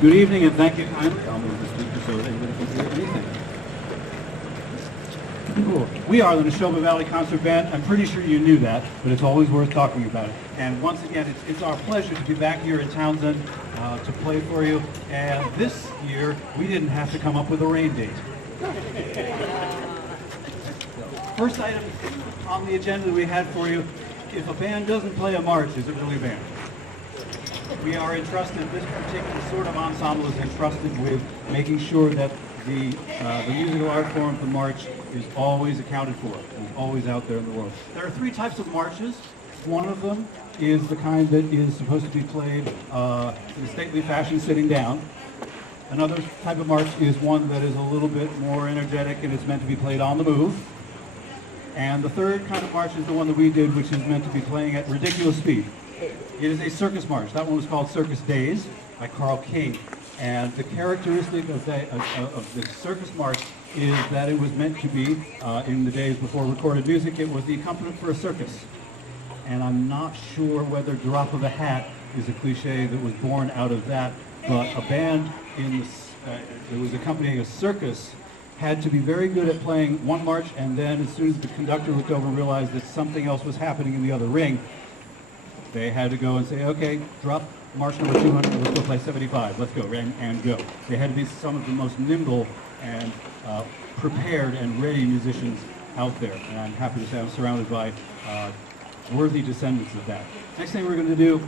Good evening and thank you kindly. I'll move the speaker so that everybody can hear anything. Cool. We are the Nahoba Valley Concert Band. I'm pretty sure you knew that, but it's always worth talking about it. And once again, it's our pleasure to be back here in Townsend to play for you. And this year, we didn't have to come up with a rain date. First item on the agenda that we had for you, if a band doesn't play a march, is it really a band? We are entrusted, this particular sort of ensemble is entrusted with making sure that the musical art form of the march is always accounted for, is always out there in the world. There are three types of marches. One of them is the kind that is supposed to be played in a stately fashion sitting down. Another type of march is one that is a little bit more energetic and it's meant to be played on the move. And the third kind of march is the one that we did, which is meant to be playing at ridiculous speed. It is a circus march. That one was called Circus Days by Carl King. And the characteristic of the circus march is that it was meant to be, in the days before recorded music, it was the accompaniment for a circus. And I'm not sure whether Drop of a Hat is a cliche that was born out of that, but a band that was accompanying a circus had to be very good at playing one march, and then as soon as the conductor looked over and realized that something else was happening in the other ring, they had to go and say, okay, drop march number 200, let's go play 75, let's go, and go. They had to be some of the most nimble and prepared and ready musicians out there, and I'm happy to say I'm surrounded by worthy descendants of that. Next thing we're going to do,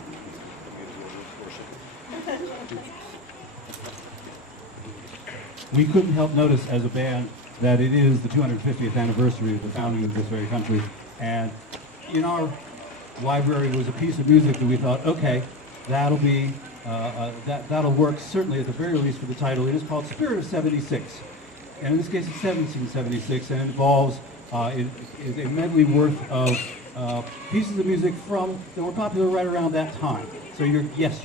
we couldn't help notice as a band that it is the 250th anniversary of the founding of this very country, and in our library was a piece of music that we thought, okay, that'll be that'll work certainly at the very least for the title. It is called Spirit of 76, and in this case it's 1776, and it involves it is a medley worth of pieces of music that were popular right around that time. So you're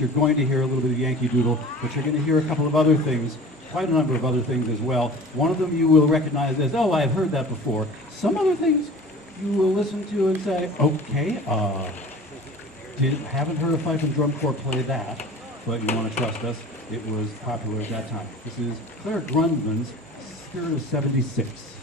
going to hear a little bit of Yankee Doodle, but you're going to hear a couple of other things, quite a number of other things as well. One of them you will recognize as, oh, I've heard that before. Some other things you will listen to and say, okay, haven't heard a fife and drum corps play that, but you want to trust us, it was popular at that time. This is Claire Grundman's Spirit of 76.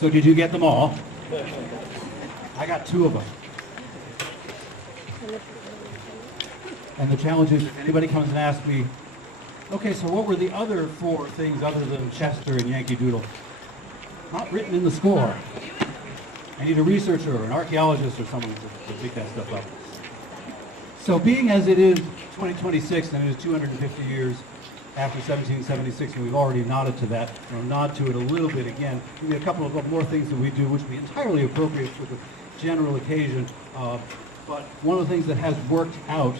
So did you get them all? I got 2 of them. And the challenge is, if anybody comes and asks me, okay, so what were the other 4 things other than Chester and Yankee Doodle? Not written in the score. I need a researcher or an archaeologist or someone to dig that stuff up. So being as it is 2026 and it is 250 years after 1776, and we've already nodded to that, or nod to it a little bit again, we have a couple of more things that we do which would be entirely appropriate for the general occasion. But one of the things that has worked out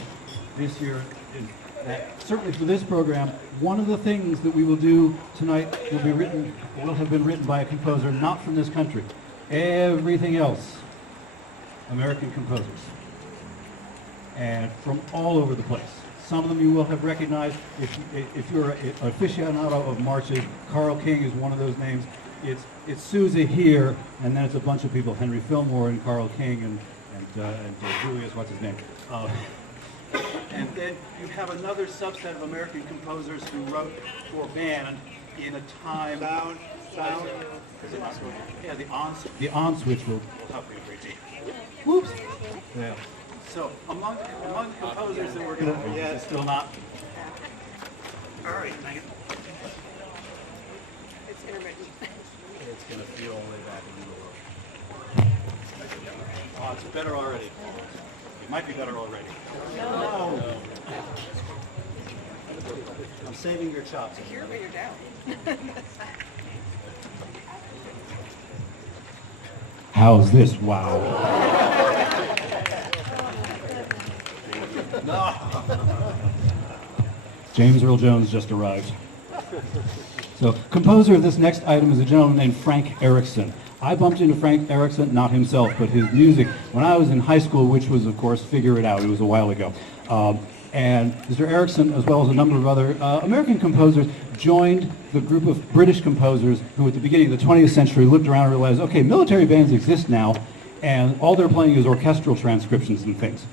this year is that, certainly for this program, one of the things that we will do tonight will have been written by a composer not from this country. Everything else, American composers, and from all over the place. Some of them you will have recognized if you're an aficionado of marches. Carl King is one of those names. It's Sousa here, and then it's a bunch of people: Henry Fillmore and Carl King and Julius, what's his name? And then you have another subset of American composers who wrote for band in a time. Sound. Is it not going? Yeah, the on switch will help me a great deal. Whoops. Yeah. So among the composers that we're going to, yeah, it's still not. All right, hang it. It's intermittent. It's going to feel all the way back in the world. Oh, it's better already. It might be better already. No. I'm saving your chops. Here, but you're down. How's this? Wow. No. James Earl Jones just arrived. So, composer of this next item is a gentleman named Frank Erickson. I bumped into Frank Erickson, not himself, but his music, when I was in high school, which was, of course, Figure It Out. It was a while ago. And Mr. Erickson, as well as a number of other American composers, joined the group of British composers who, at the beginning of the 20th century, looked around and realized, okay, military bands exist now, and all they're playing is orchestral transcriptions and things.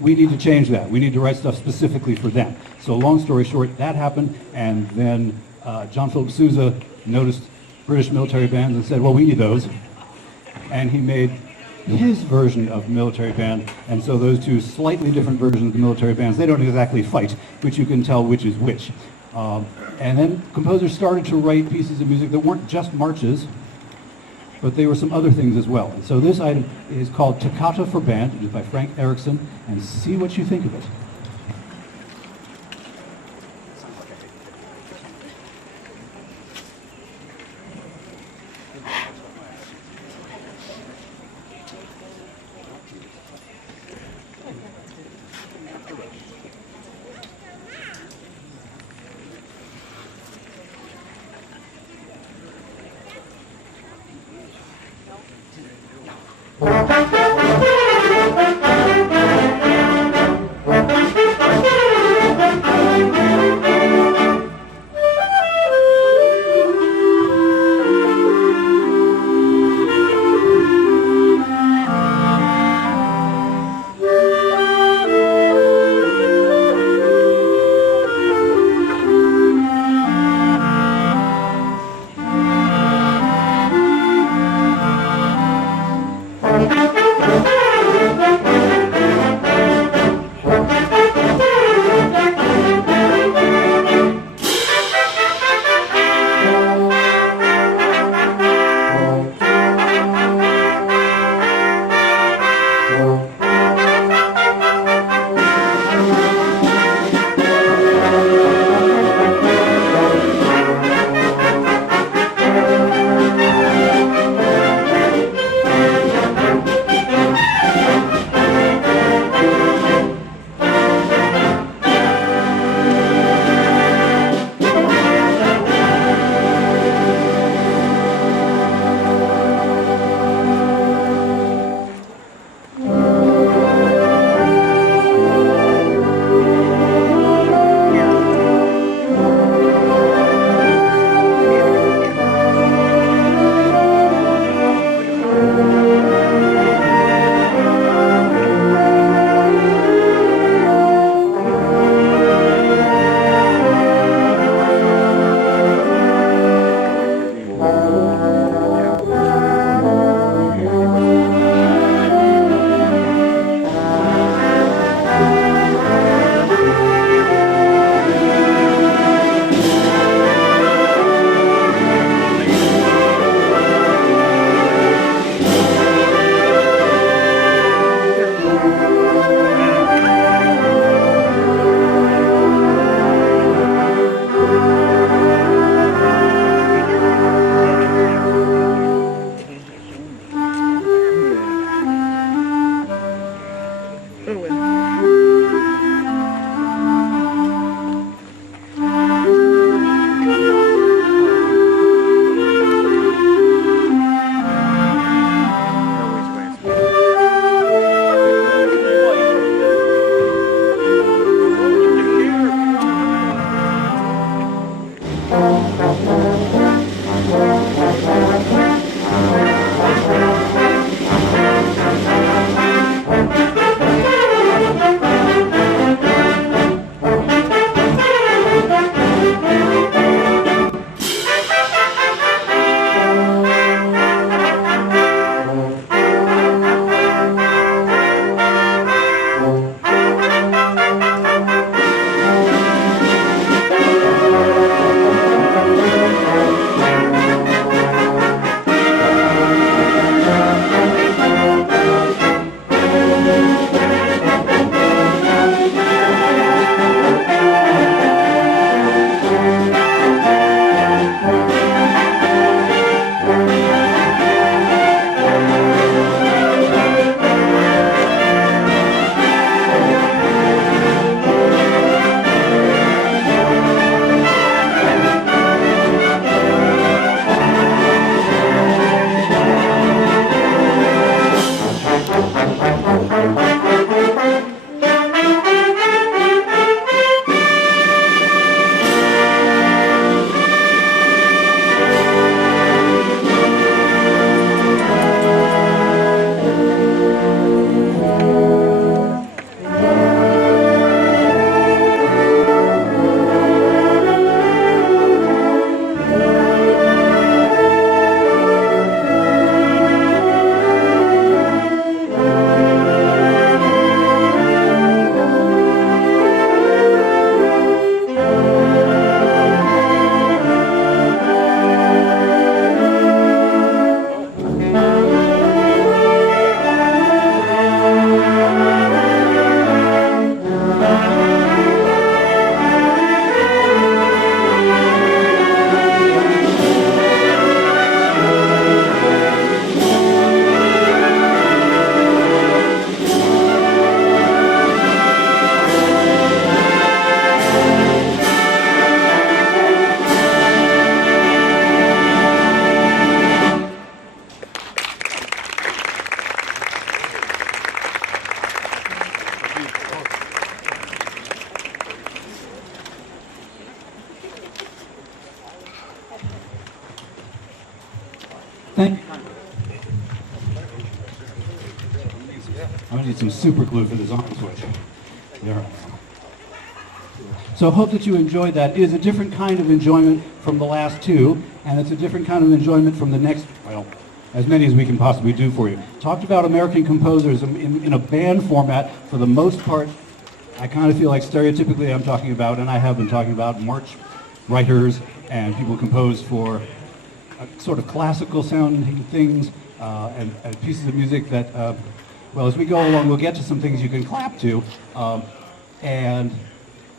We need to change that. We need to write stuff specifically for them. So long story short, that happened, and then John Philip Sousa noticed British military bands and said, well, we need those. And he made his version of military band, and so those 2 slightly different versions of the military bands, they don't exactly fight, but you can tell which is which. And then composers started to write pieces of music that weren't just marches, but they were some other things as well. And so this item is called Toccata for Band. It is by Frank Erickson, and see what you think of it. Thank you. I'm gonna need some super glue for this on switch. There. So I hope that you enjoyed that. It is a different kind of enjoyment from the last two, and it's a different kind of enjoyment from the next, well, as many as we can possibly do for you. Talked about American composers in a band format. For the most part, I kind of feel like stereotypically I'm talking about, and I have been talking about, march writers and people who compose for sort of classical sounding things and pieces of music that, well, as we go along, we'll get to some things you can clap to. And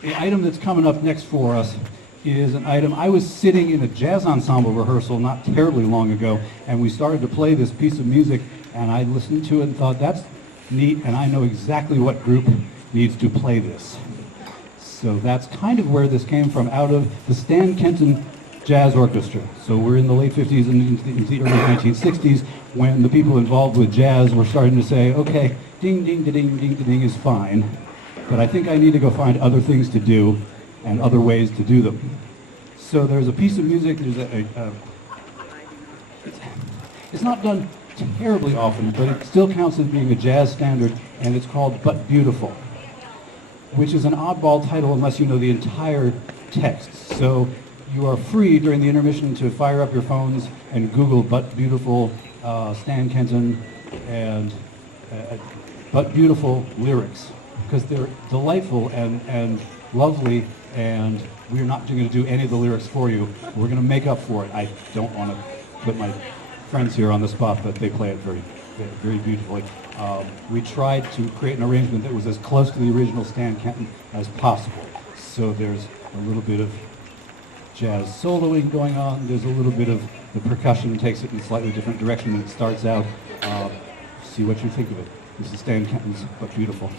the item that's coming up next for us is an item. I was sitting in a jazz ensemble rehearsal not terribly long ago, and we started to play this piece of music, and I listened to it and thought, that's neat, and I know exactly what group needs to play this. So that's kind of where this came from, out of the Stan Kenton Jazz Orchestra. So we're in the late 50s and into the early 1960s, when the people involved with jazz were starting to say, okay, ding, ding, da-ding, ding, da-ding is fine, but I think I need to go find other things to do and other ways to do them. So there's a piece of music, there's it's not done terribly often, but it still counts as being a jazz standard, and it's called But Beautiful, which is an oddball title unless you know the entire text. So you are free during the intermission to fire up your phones and Google But Beautiful, Stan Kenton, and But Beautiful lyrics, because they're delightful and lovely, and we're not going to do any of the lyrics for you. We're going to make up for it. I don't want to put my friends here on the spot, but they play it very, very beautifully. We tried to create an arrangement that was as close to the original Stan Kenton as possible. So there's a little bit of jazz soloing going on. There's a little bit of the percussion takes it in a slightly different direction than it starts out. See what you think of it. This is Stan Kenton's But Beautiful.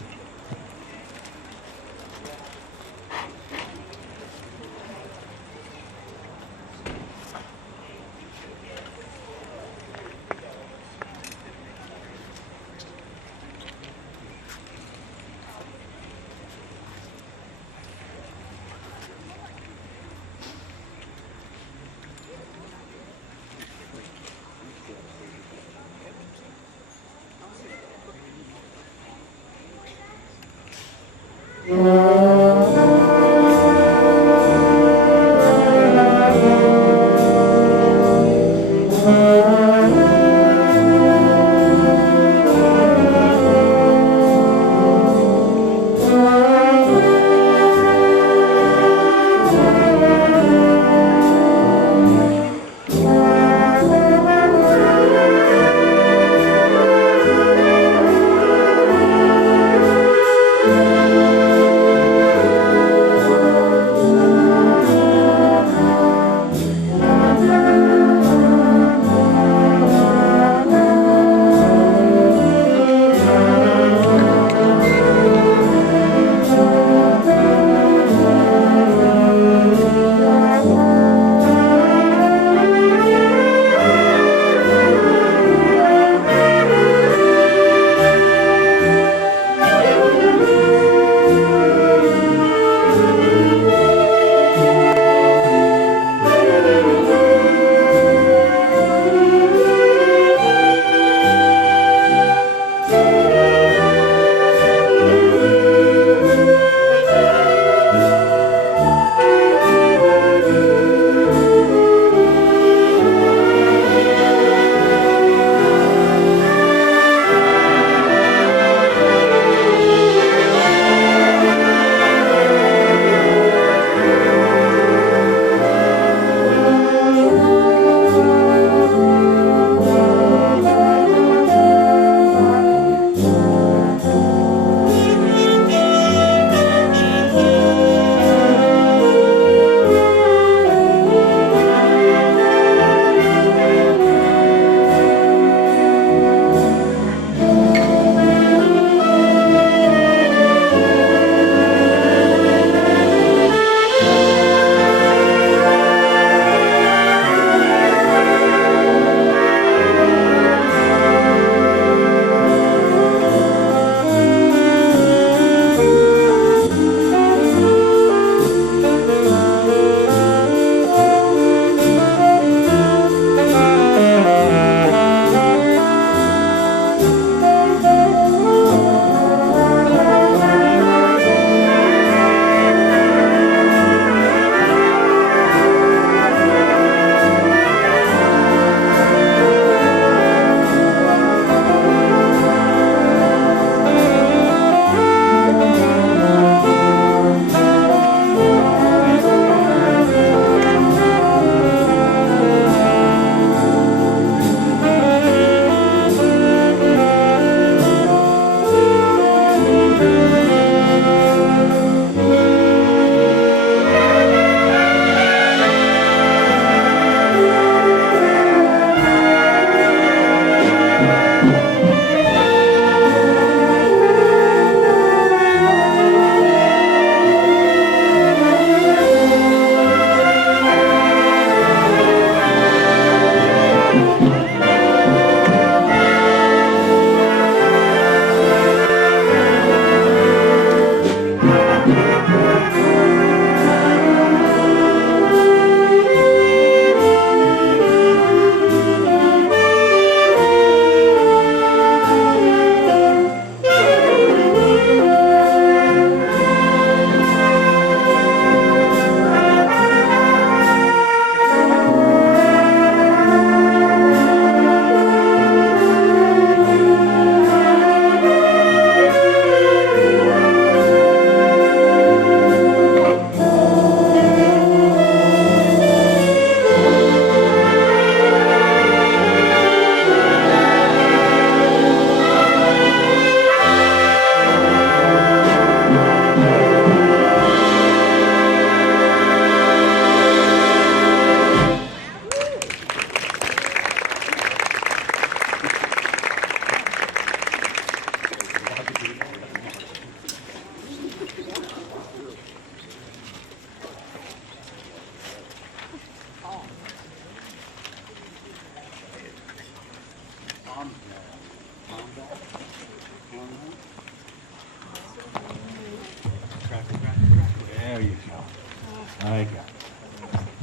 There you go. I got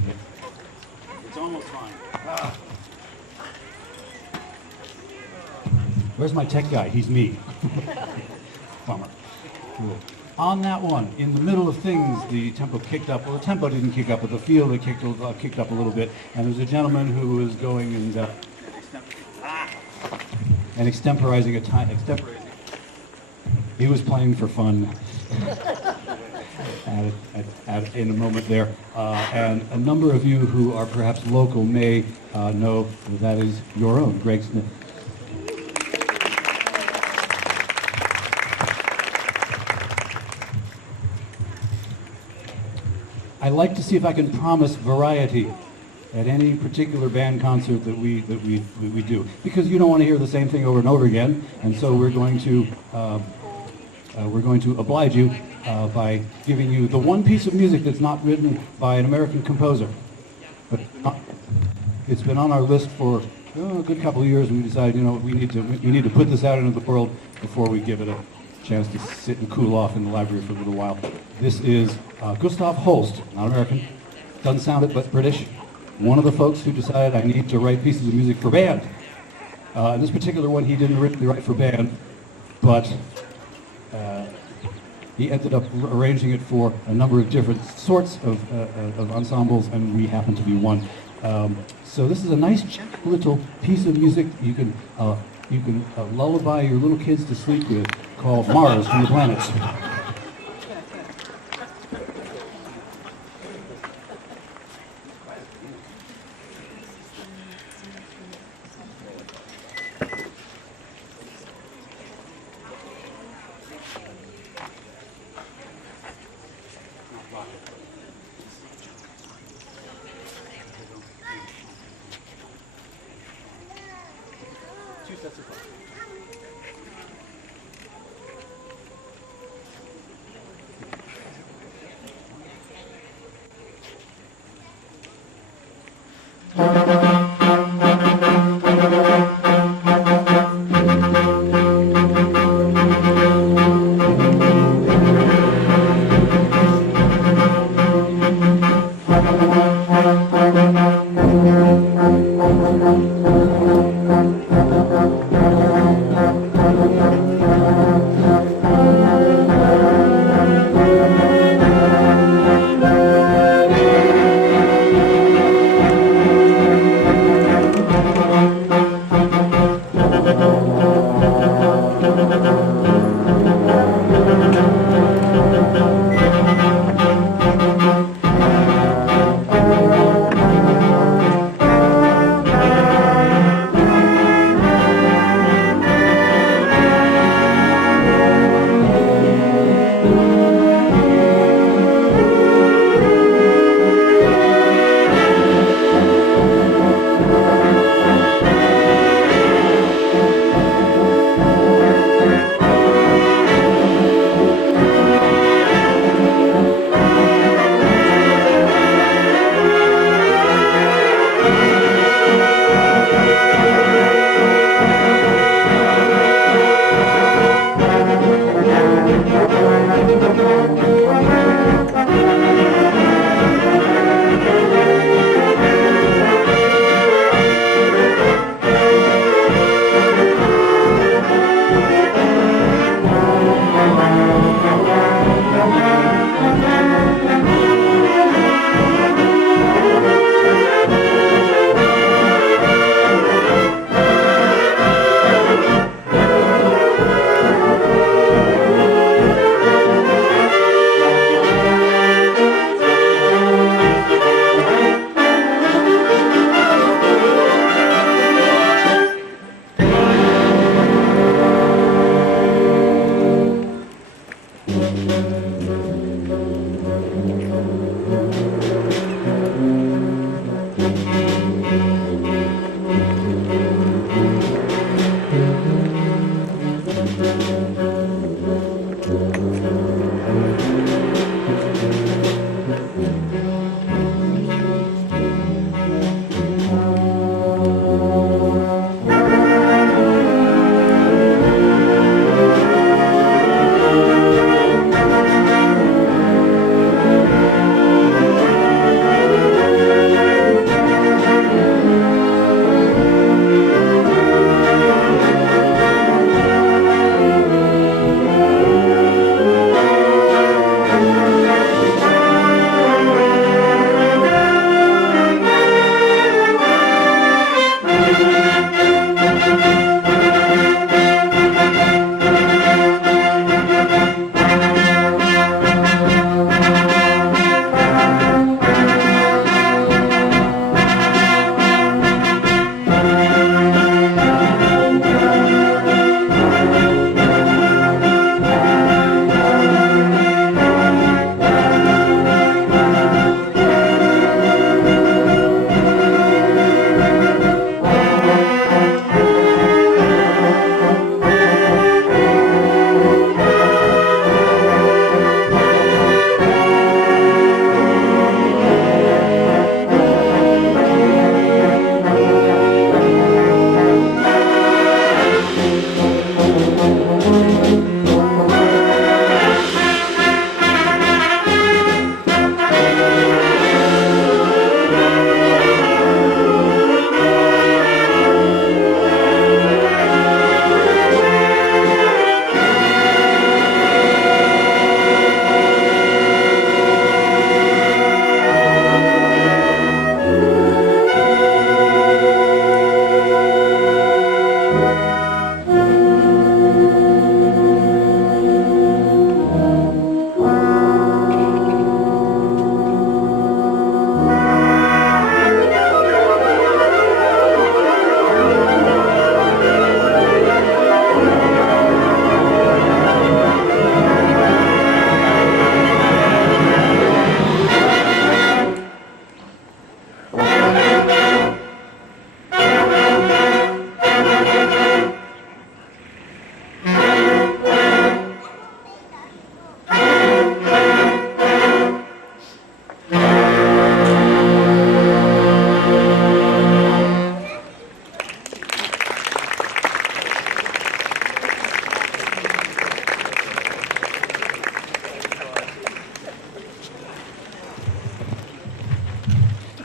it. It's almost fine. Ah. Where's my tech guy? He's me. Bummer. Cool. On that one, in the middle of things, the tempo kicked up. Well, the tempo didn't kick up, but the feel that kicked up a little bit. And there was a gentleman who was going and extemporizing a time. He was playing for fun. In a moment there, and a number of you who are perhaps local may know that is your own, Greg Smith. I like to see if I can promise variety at any particular band concert that we do, because you don't want to hear the same thing over and over again, and so we're going to oblige you by giving you the one piece of music that's not written by an American composer. But it's been on our list for a good couple of years, and we decided, we need to put this out into the world before we give it a chance to sit and cool off in the library for a little while. This is Gustav Holst, not American, doesn't sound it, but British. One of the folks who decided I need to write pieces of music for band. This particular one he didn't originally write for band, but he ended up arranging it for a number of different sorts of ensembles, and we happen to be one. So this is a nice, gentle little piece of music you can lullaby your little kids to sleep with, called Mars from the Planets.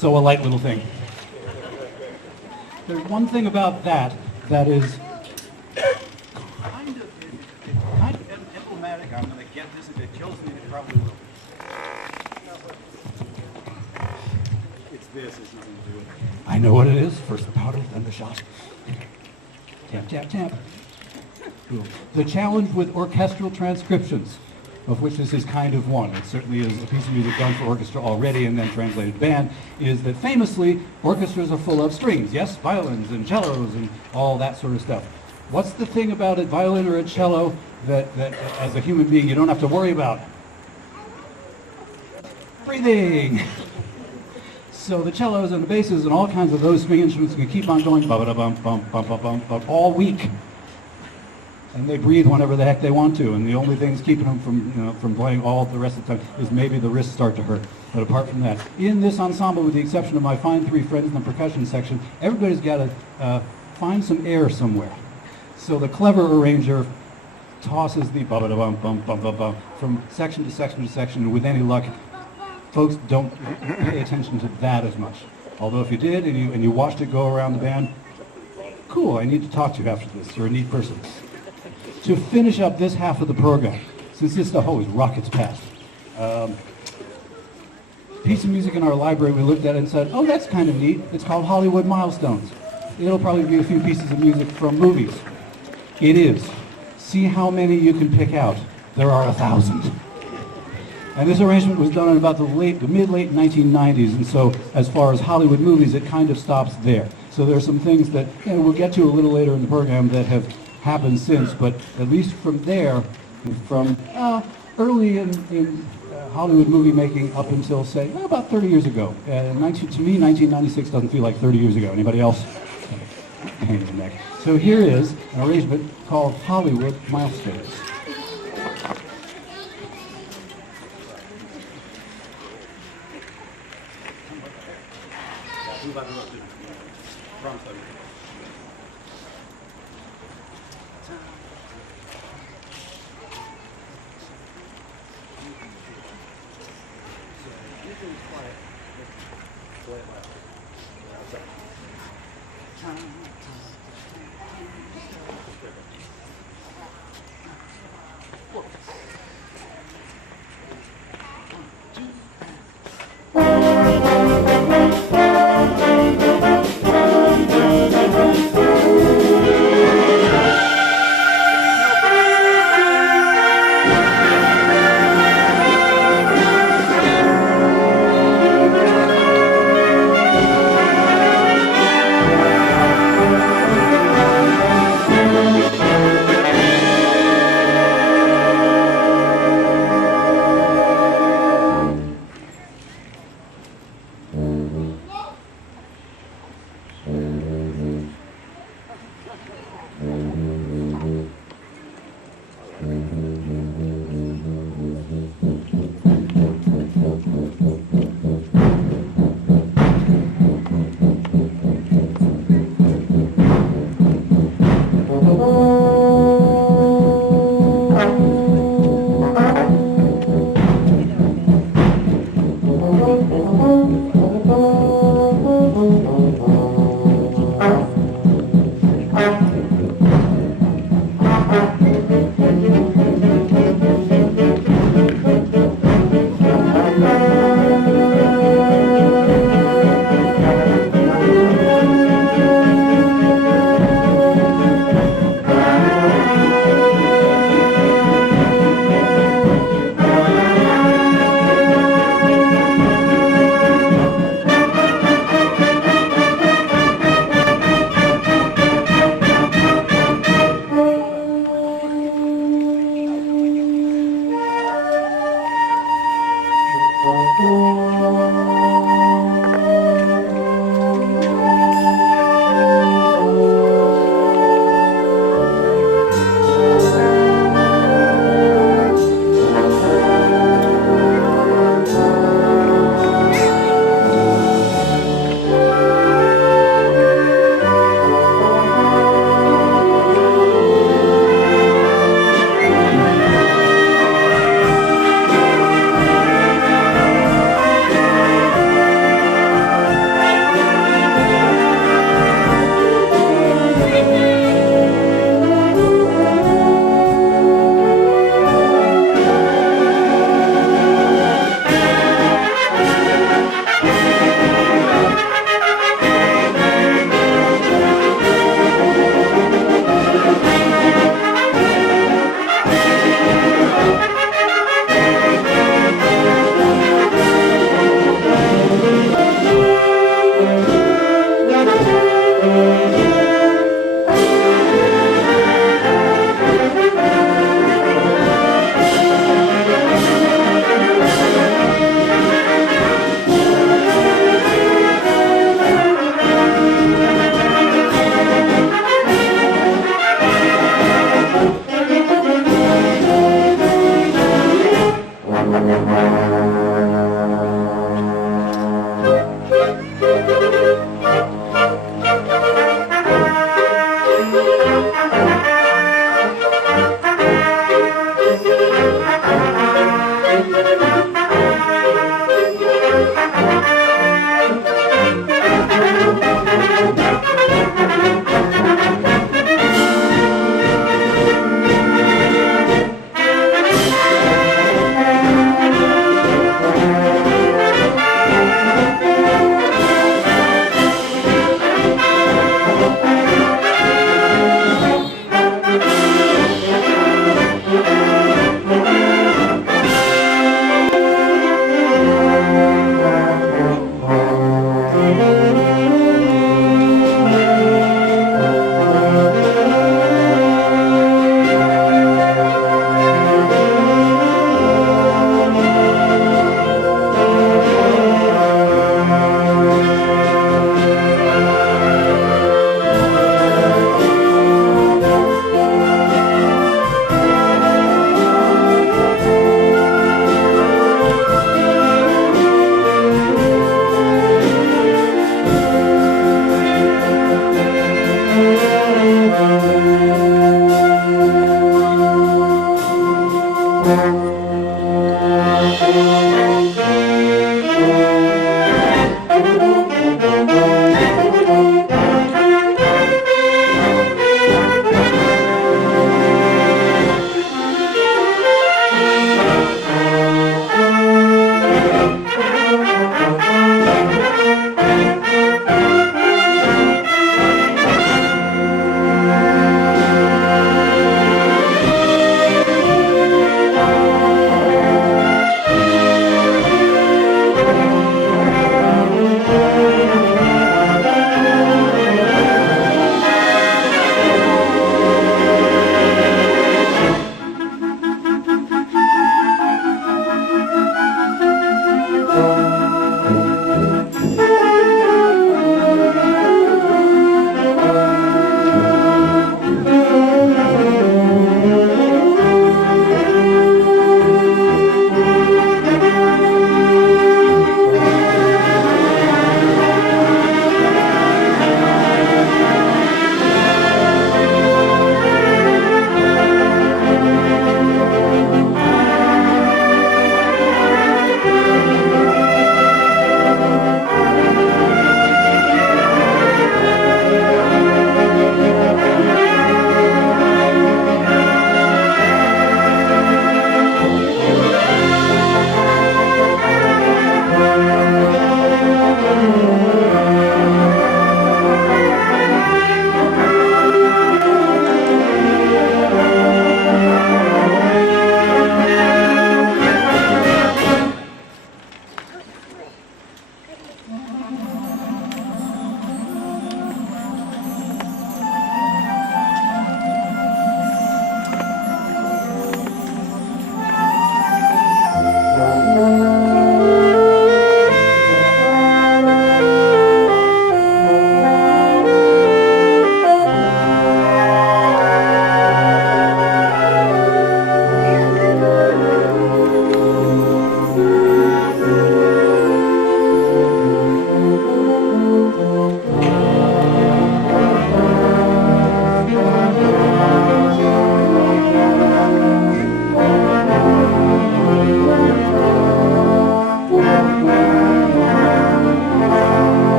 So a light little thing. There's one thing about that that is kind of emblematic. I'm going to get this. If it kills me, it probably will. It's this. It's nothing to do with it. I know what it is. First the powder, then the shot. Tap, tap, tap. Cool. The challenge with orchestral transcriptions, of which this is kind of one. It certainly is a piece of music done for orchestra already and then translated to band, is that famously orchestras are full of strings, yes, violins and cellos and all that sort of stuff. What's the thing about a violin or a cello that as a human being you don't have to worry about? Breathing. So the cellos and the basses and all kinds of those string instruments can keep on going bum all week. And they breathe whenever the heck they want to, and the only things keeping them from playing all the rest of the time is maybe the wrists start to hurt. But apart from that, in this ensemble, with the exception of my fine three friends in the percussion section, everybody's got to find some air somewhere. So the clever arranger tosses the bum from section to section to section, and with any luck, folks don't pay attention to that as much. Although if you did and you watched it go around the band, cool, I need to talk to you after this. You're a neat person. To finish up this half of the program, since this stuff always rockets past, piece of music in our library we looked at and said, oh, that's kind of neat. It's called Hollywood Milestones. It'll probably be a few pieces of music from movies. It is. See how many you can pick out. There are 1,000. And this arrangement was done in about the mid-late 1990s, and so as far as Hollywood movies, it kind of stops there. So there are some things that we'll get to a little later in the program that have happened since, but at least from there, from early in Hollywood movie making up until, say, about 30 years ago. To me, 1996 doesn't feel like 30 years ago. Anybody else? Pain in the neck. So here is an arrangement called Hollywood Milestones.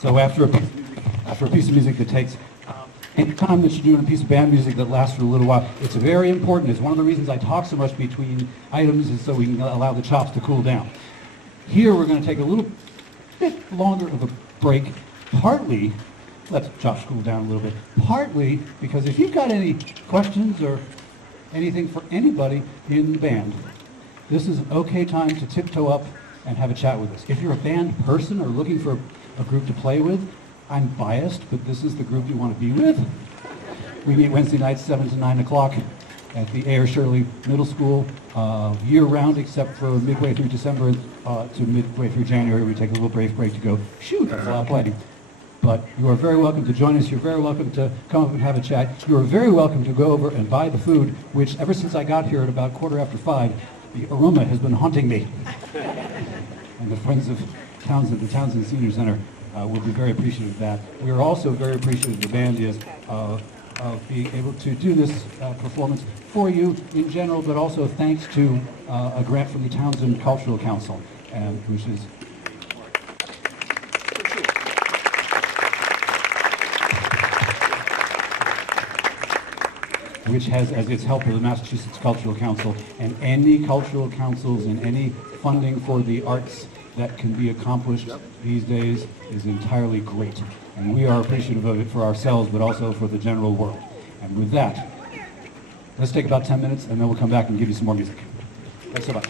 So after a piece of music that takes any time that you're doing a piece of band music that lasts for a little while, it's very important. It's one of the reasons I talk so much between items is so we can allow the chops to cool down. Here we're going to take a little bit longer of a break, partly, let the chops cool down a little bit, partly because if you've got any questions or anything for anybody in the band, this is an okay time to tiptoe up and have a chat with us. If you're a band person or looking for a group to play with, I'm biased, but this is the group you want to be with. We meet Wednesday nights, 7 to 9 o'clock at the Ayer Shirley Middle School, year-round except for midway through December to midway through January. We take a little brief break to go shoot while playing. But you are very welcome to join us. You're very welcome to come up and have a chat. You are very welcome to go over and buy the food, which ever since I got here at about 5:15, the aroma has been haunting me. And the friends of Townsend, the Townsend Senior Center, will be very appreciative of that. We are also very appreciative, the band is, of being able to do this performance for you in general, but also thanks to a grant from the Townsend Cultural Council, which is which has as its helper the Massachusetts Cultural Council, and any cultural councils and any funding for the arts that can be accomplished these days is entirely great. And we are appreciative of it for ourselves, but also for the general world. And with that, let's take about 10 minutes, and then we'll come back and give you some more music. Thanks so much.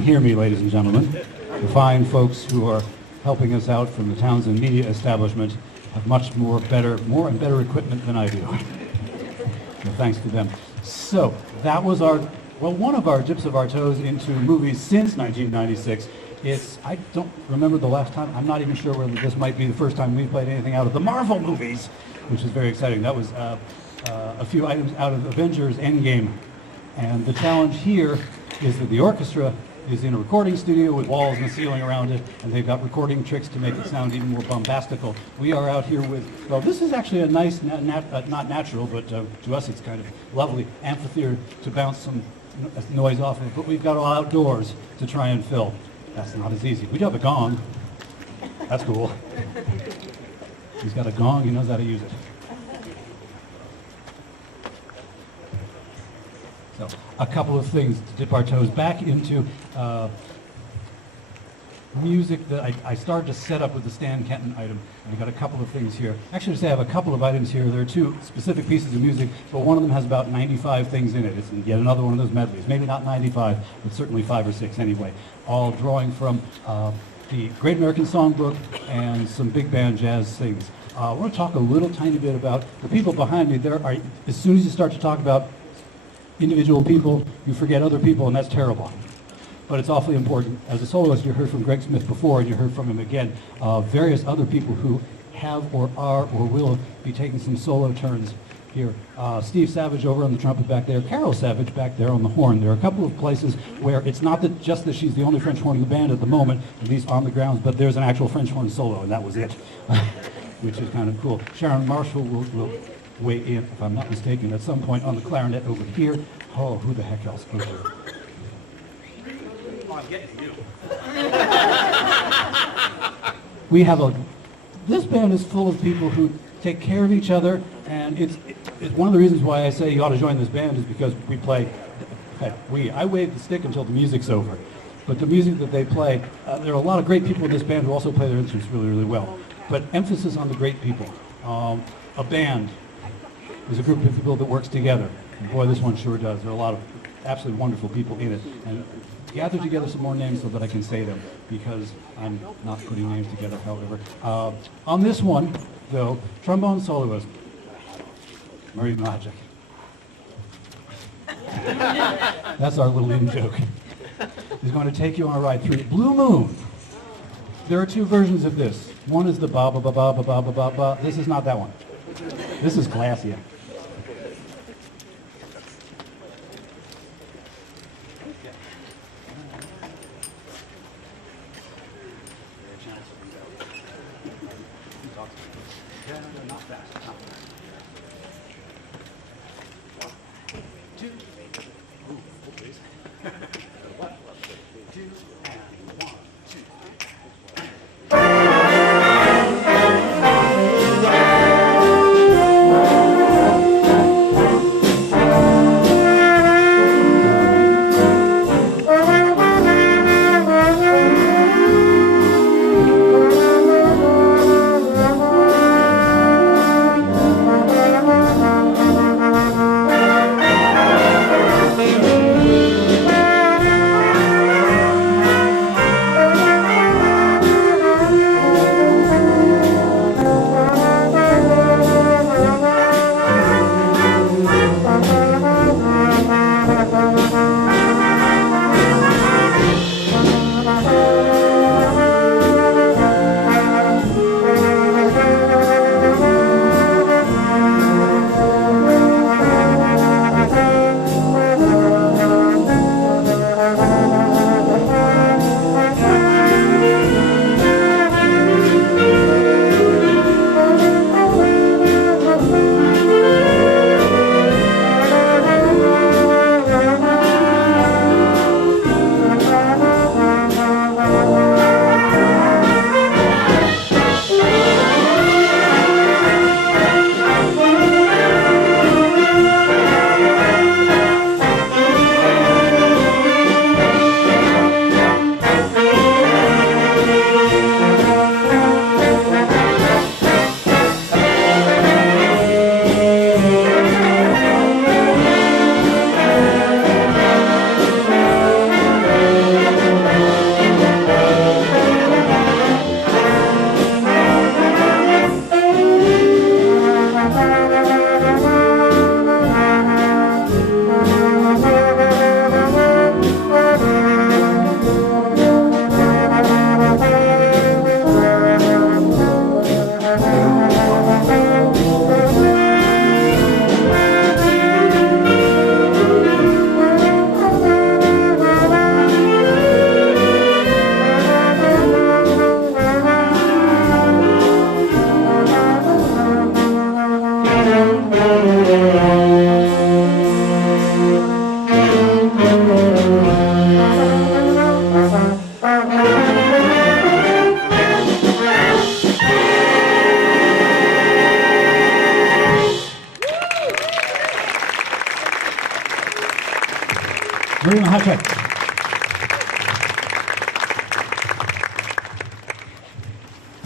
can hear me, ladies and gentlemen. The fine folks who are helping us out from the Townsend Media Establishment have much more and better equipment than I do. So thanks to them. So that was one of our dips of our toes into movies since 1996. I don't remember the last time. I'm not even sure whether this might be the first time we played anything out of the Marvel movies, which is very exciting. That was a few items out of Avengers Endgame. And the challenge here is that the orchestra is in a recording studio with walls and a ceiling around it, and they've got recording tricks to make it sound even more bombastical. We are out here with, well, this is actually a nice, not natural, but to us it's kind of lovely amphitheater to bounce some noise off of, but we've got all outdoors to try and fill. That's not as easy. We do have a gong. That's cool. He's got a gong, he knows how to use it. So, a couple of things to dip our toes back into music that I started to set up with the Stan Kenton item. And I got a couple of things here. Actually, I have a couple of items here. There are two specific pieces of music, but one of them has about 95 things in it. It's yet another one of those medleys. Maybe not 95, but certainly 5 or 6 anyway. All drawing from the Great American Songbook and some big band jazz things. I want to talk a little tiny bit about the people behind me. As soon as you start to talk about individual people, you forget other people, and that's terrible. But it's awfully important. As a soloist, you heard from Greg Smith before, and you heard from him again. Various other people who have or are or will be taking some solo turns here. Steve Savage over on the trumpet back there. Carol Savage back there on the horn. There are a couple of places where it's not just that she's the only French horn in the band at the moment, at least on the grounds, but there's an actual French horn solo, and that was it, which is kind of cool. Sharon Marshall will weigh in, if I'm not mistaken, at some point on the clarinet over here. Oh, who the heck else goes there? I'm getting to you. This band is full of people who take care of each other, and it's one of the reasons why I say you ought to join this band is because we play, I wave the stick until the music's over. But the music that they play, there are a lot of great people in this band who also play their instruments really, really well. But emphasis on the great people. A band is a group of people that works together. And boy, this one sure does. There are a lot of absolutely wonderful people in it. And gather together some more names so that I can say them, because I'm not putting names together, however. On this one, though, trombone soloist, Murray Magic. That's our little in-joke. He's going to take you on a ride through Blue Moon. There are 2 versions of this. One is the ba ba ba ba ba ba ba ba ba. This is not that one. This is classier.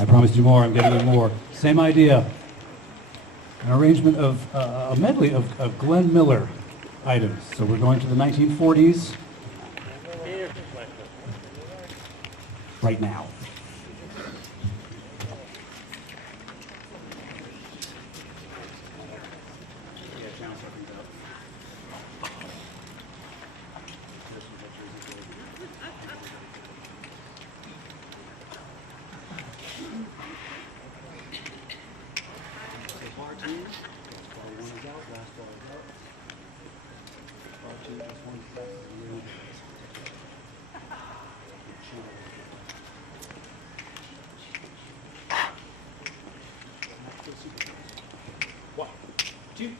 I promised you more, I'm getting you more. Same idea. An arrangement of a medley of Glenn Miller items. So we're going to the 1940s right now. One, two,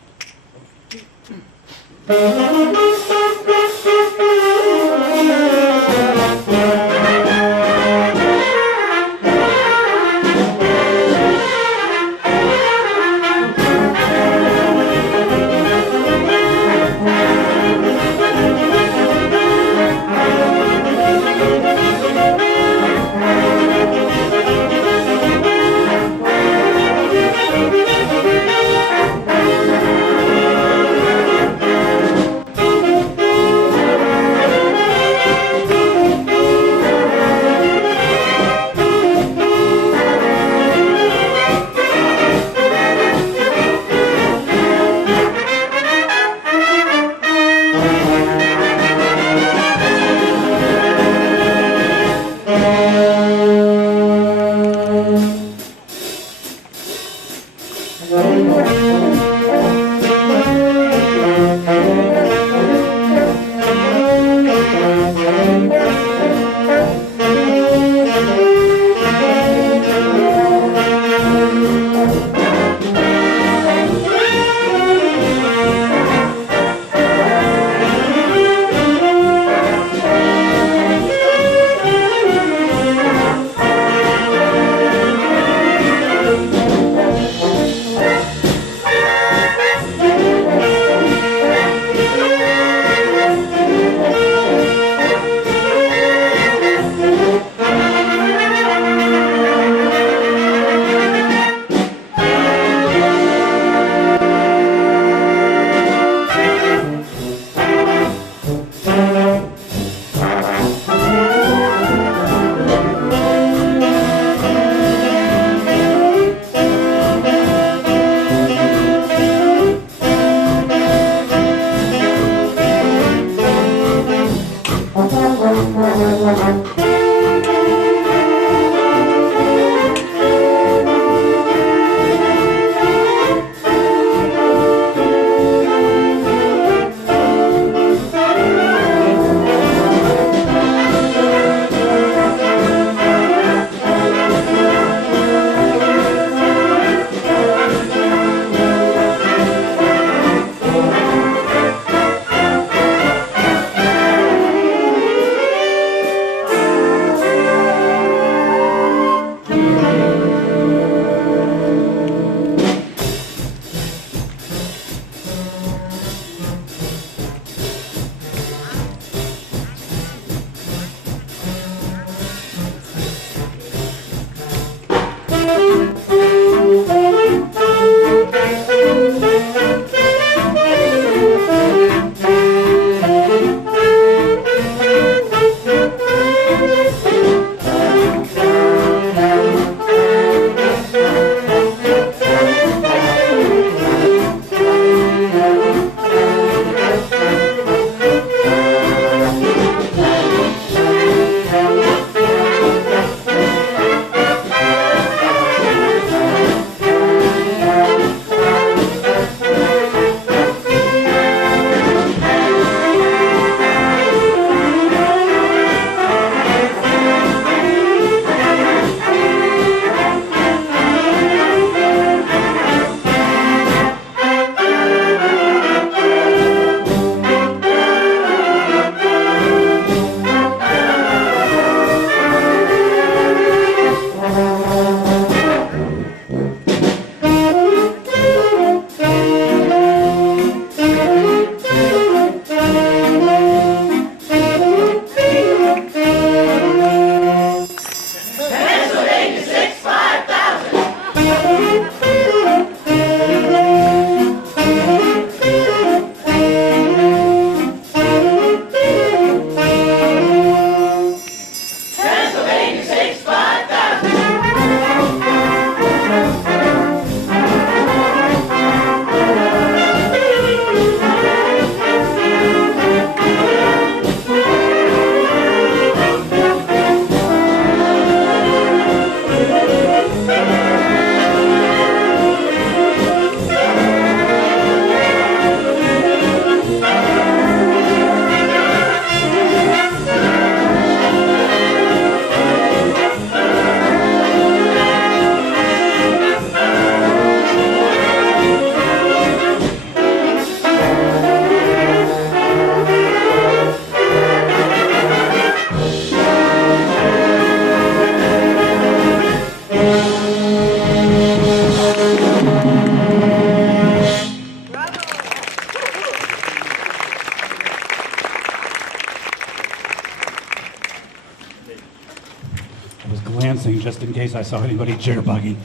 was glancing just in case I saw anybody jitterbugging.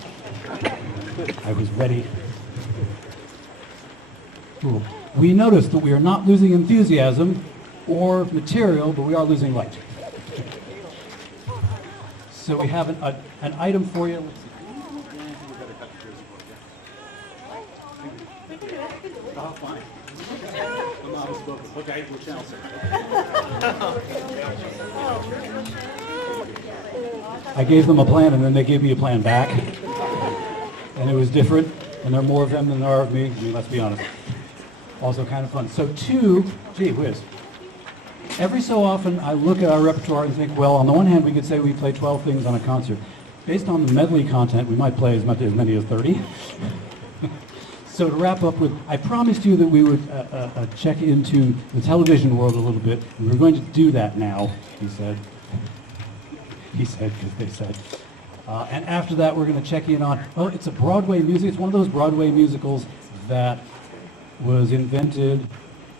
I was ready. Cool. We noticed that we are not losing enthusiasm or material, but we are losing light. So we have an item for you. Let's see. Oh, fine. I'm not spoken. Okay, we'll channel I gave them a plan, and then they gave me a plan back. And it was different, and there are more of them than there are of me. I mean, let's be honest. Also kind of fun. So gee whiz. Every so often, I look at our repertoire and think, well, on the one hand, we could say we play 12 things on a concert. Based on the medley content, we might play as many as 30. So to wrap up with, I promised you that we would check into the television world a little bit. And we're going to do that now, he said. He said, because they said. And after that, we're going to check in on, oh, it's a Broadway music. It's one of those Broadway musicals that was invented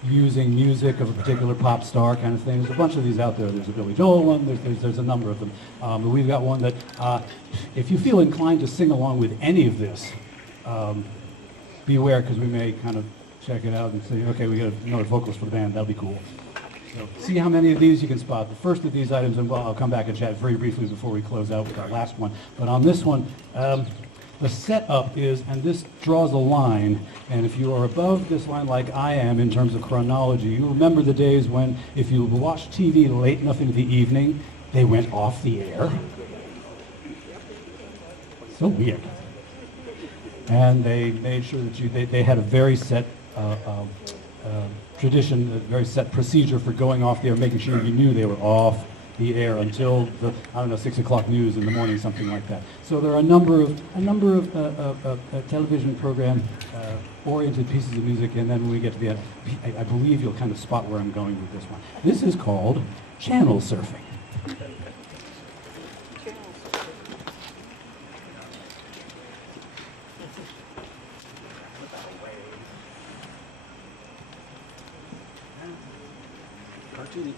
using music of a particular pop star kind of thing. There's a bunch of these out there. There's a Billy Joel one. There's a number of them. But we've got one that, if you feel inclined to sing along with any of this, be aware, because we may kind of check it out and say, okay, we got another vocalist for the band. That'll be cool. So see how many of these you can spot. The first of these items, and well, I'll come back and chat very briefly before we close out with our last one. But on this one, the setup is, and this draws a line, and if you are above this line like I am in terms of chronology, you remember the days when if you watched TV late enough into the evening, they went off the air. So weird. And they made sure that they had a very set tradition, a very set procedure for going off the air, making sure you knew they were off the air until the, 6 o'clock news in the morning, something like that. So there are a number of television program oriented pieces of music, and then when we get to the end, I believe you'll kind of spot where I'm going with this one. This is called channel surfing. Cartoony.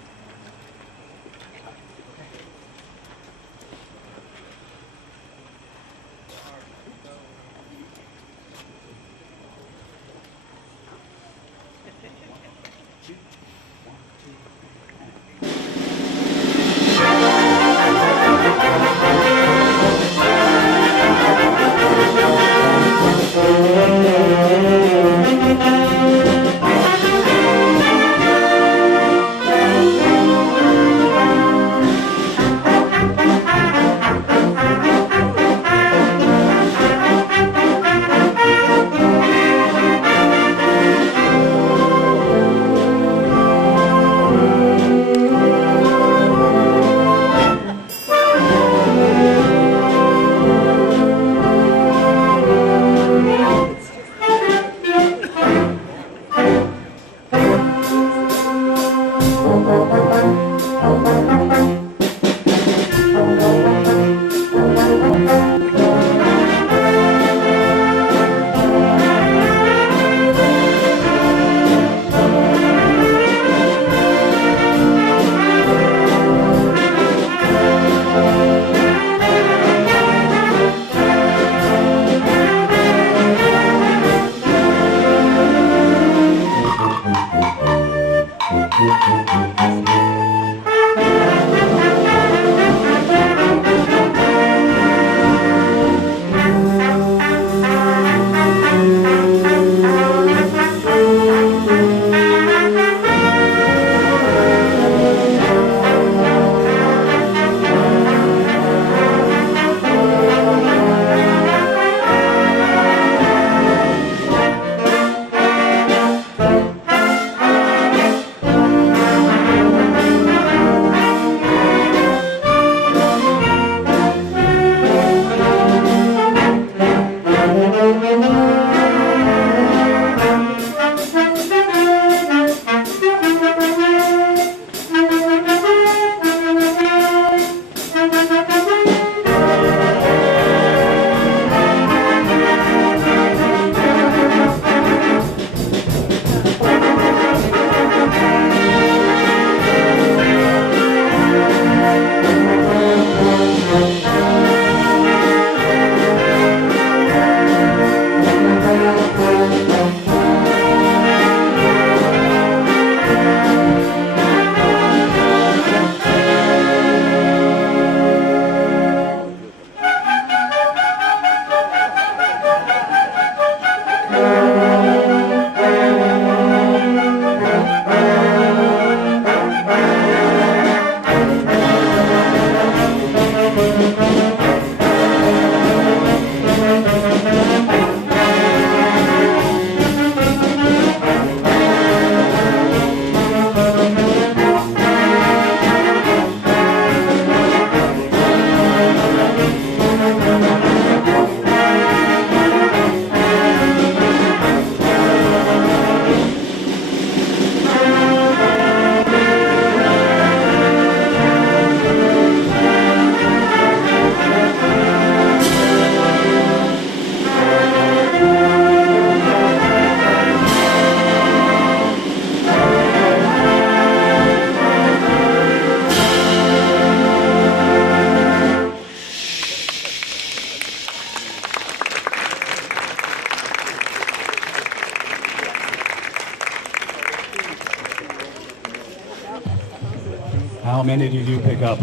how many did you pick up?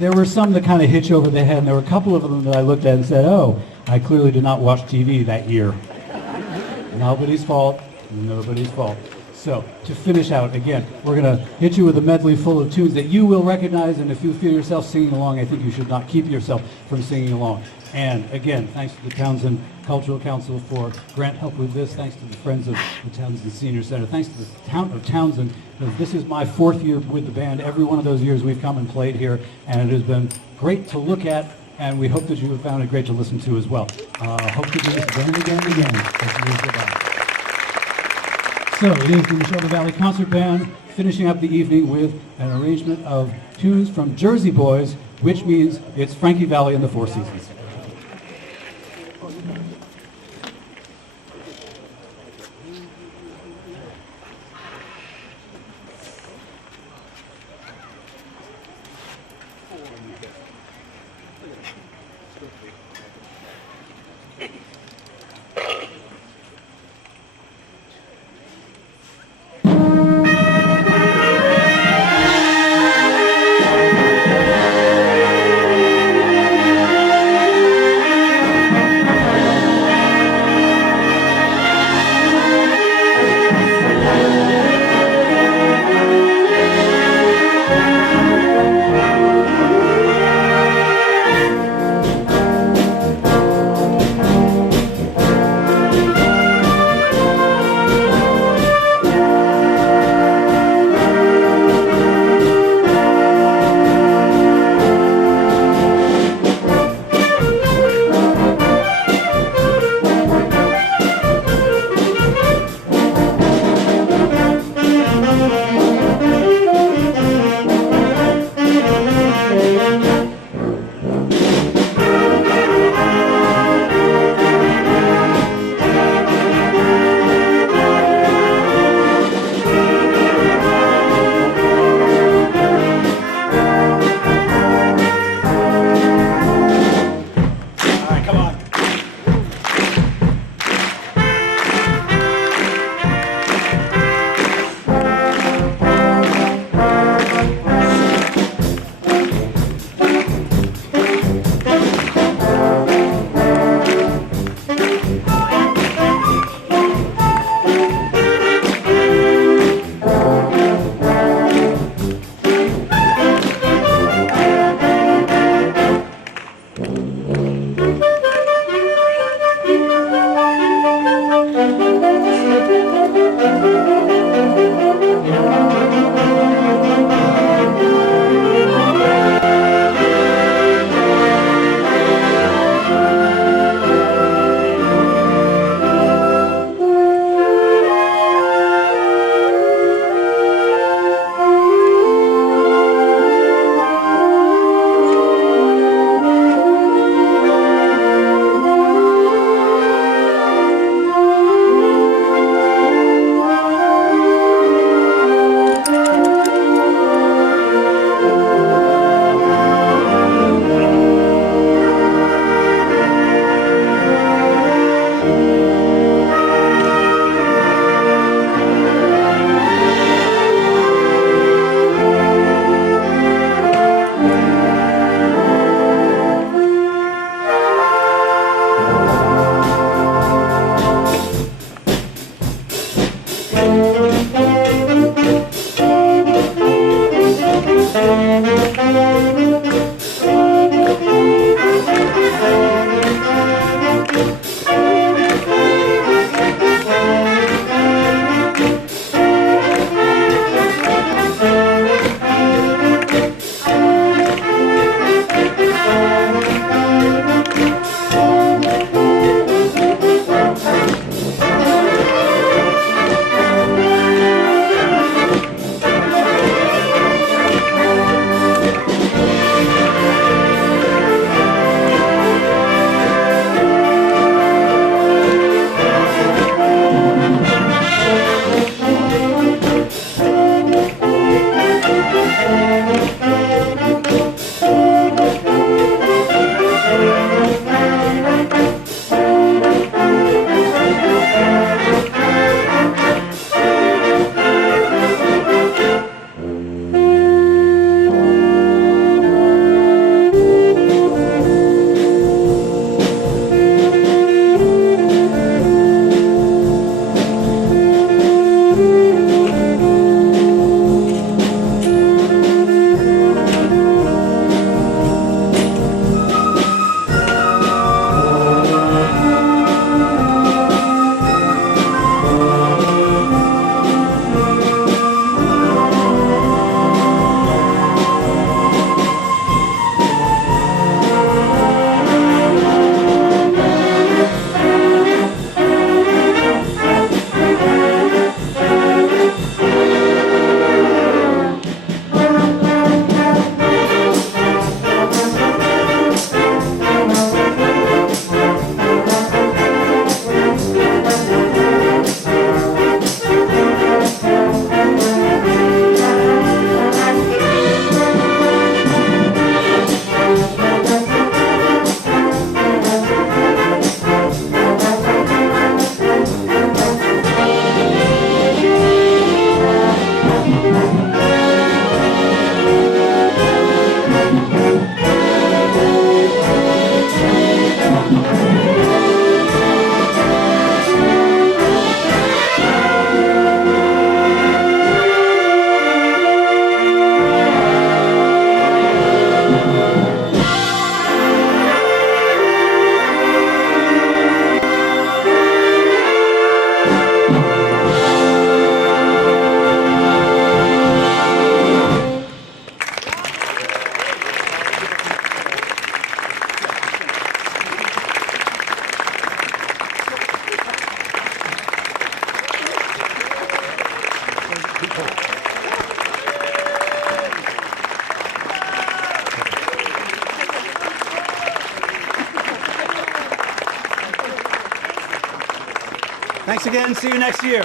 There were some that kind of hit you over the head, and there were a couple of them that I looked at and said, oh, I clearly did not watch TV that year. Nobody's fault, nobody's fault. So, to finish out, again, we're going to hit you with a medley full of tunes that you will recognize, and if you feel yourself singing along, I think you should not keep yourself from singing along. And again, thanks to the Townsend Cultural Council for grant help with this. Thanks to the Friends of the Townsend Senior Center. Thanks to the town of Townsend. This is my 4th year with the band. Every one of those years we've come and played here, and it has been great to look at, and we hope that you have found it great to listen to as well. Hope to do this again and again and again. Goodbye. So it is the Nahoba Valley Concert Band finishing up the evening with an arrangement of tunes from Jersey Boys, which means it's Frankie Valli and the Four Seasons. Thanks again. See you next year.